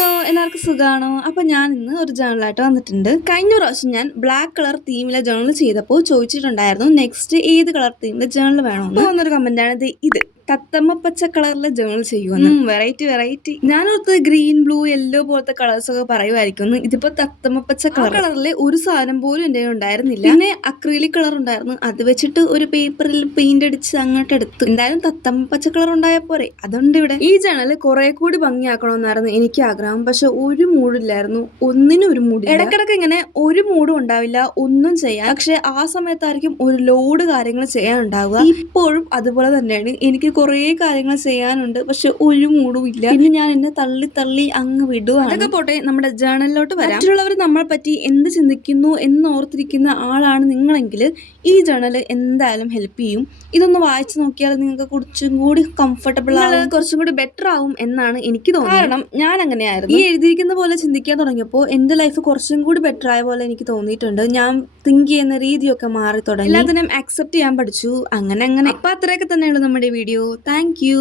Hello, എല്ലാവർക്കും സുഖമാണോ? അപ്പോൾ ഞാൻ ഇന്ന് ഒരു ജേണലായിട്ട് വന്നിട്ടുണ്ട്. കഴിഞ്ഞ പ്രാവശ്യം ഞാൻ ബ്ലാക്ക് കളർ തീമിലെ ജേണൽ ചെയ്തപ്പോൾ ചോദിച്ചിട്ടുണ്ടായിരുന്നു നെക്സ്റ്റ് ഏത് കളർ തീമിലെ ജേണൽ വേണമെന്ന്. വന്നൊരു കമന്റാണ് ഇത് തത്തമ്മ പച്ച കളറിലെ ജേണൽ ചെയ്യുമെന്ന്. വെറൈറ്റി. ഞാനോർത്ത് ഗ്രീൻ ബ്ലൂ യെല്ലോ പോലത്തെ കളേഴ്സ് ഒക്കെ പറയുമായിരിക്കും. ഇതിപ്പോ തത്തമ്മ പച്ച കളറിലെ ഒരു സാധനം പോലും എൻ്റെ ഉണ്ടായിരുന്നില്ല. പിന്നെ അക്രീലിക് കളർ ഉണ്ടായിരുന്നു, അത് വെച്ചിട്ട് ഒരു പേപ്പറിൽ പെയിന്റ് അടിച്ച് അങ്ങോട്ട് എടുത്തു. എന്തായാലും തത്തമ്മ പച്ച കളർ ഉണ്ടായ പോരെ, അതുണ്ട് ഇവിടെ. ഈ ജേണൽ കുറെ കൂടി ഭംഗിയാക്കണമെന്നായിരുന്നു എനിക്ക് ആഗ്രഹം, പക്ഷെ ഒരു മൂഡില്ലായിരുന്നു, ഒന്നിനും ഒരു മൂഡ്. ഇടക്കിടക്ക് ഇങ്ങനെ ഒരു മൂഡും ഉണ്ടാവില്ല ഒന്നും ചെയ്യാൻ, പക്ഷെ ആ സമയത്തായിരിക്കും ഒരു ലോഡ് കാര്യങ്ങൾ ചെയ്യാനുണ്ടാവുക. ഇപ്പോഴും അതുപോലെ തന്നെയാണ്, എനിക്ക് കുറേ കാര്യങ്ങൾ ചെയ്യാനുണ്ട്, പക്ഷെ ഒരു മൂഡും ഇല്ല. പിന്നെ ഞാൻ എന്നെ തള്ളി അങ്ങ് വിടുവാണ്. അതൊക്കെ പോട്ടെ, നമ്മുടെ ജേണലിലോട്ട് വരാം. മറ്റുള്ളവർ നമ്മളെ പറ്റി എന്ത് ചിന്തിക്കുന്നു എന്നോർത്തിരിക്കുന്ന ആളാണ് നിങ്ങളെങ്കിൽ ഈ ജേണൽ എന്തായാലും ഹെൽപ്പ് ചെയ്യും. ഇതൊന്ന് വായിച്ചു നോക്കിയാൽ നിങ്ങൾക്ക് കുറച്ചും കൂടി കംഫർട്ടബിൾ ആവും, കുറച്ചും കൂടി ബെറ്റർ ആവും എന്നാണ് എനിക്ക് തോന്നുന്നത്. കാരണം ഞാൻ അങ്ങനെയായിരുന്നു. ഈ എഴുതിയിരിക്കുന്ന പോലെ ചിന്തിക്കാൻ തുടങ്ങിയപ്പോൾ എന്റെ ലൈഫ് കുറച്ചും കൂടി ബെറ്റർ ആയ പോലെ എനിക്ക് തോന്നിയിട്ടുണ്ട്. ഞാൻ തിങ്ക് ചെയ്യുന്ന രീതിയൊക്കെ മാറി തുടങ്ങി, എല്ലാത്തിനും അക്സെപ്റ്റ് ചെയ്യാൻ പഠിച്ചു. അങ്ങനെ അപ്പൊ അത്രയൊക്കെ തന്നെയുള്ളൂ നമ്മുടെ വീഡിയോ. Thank you.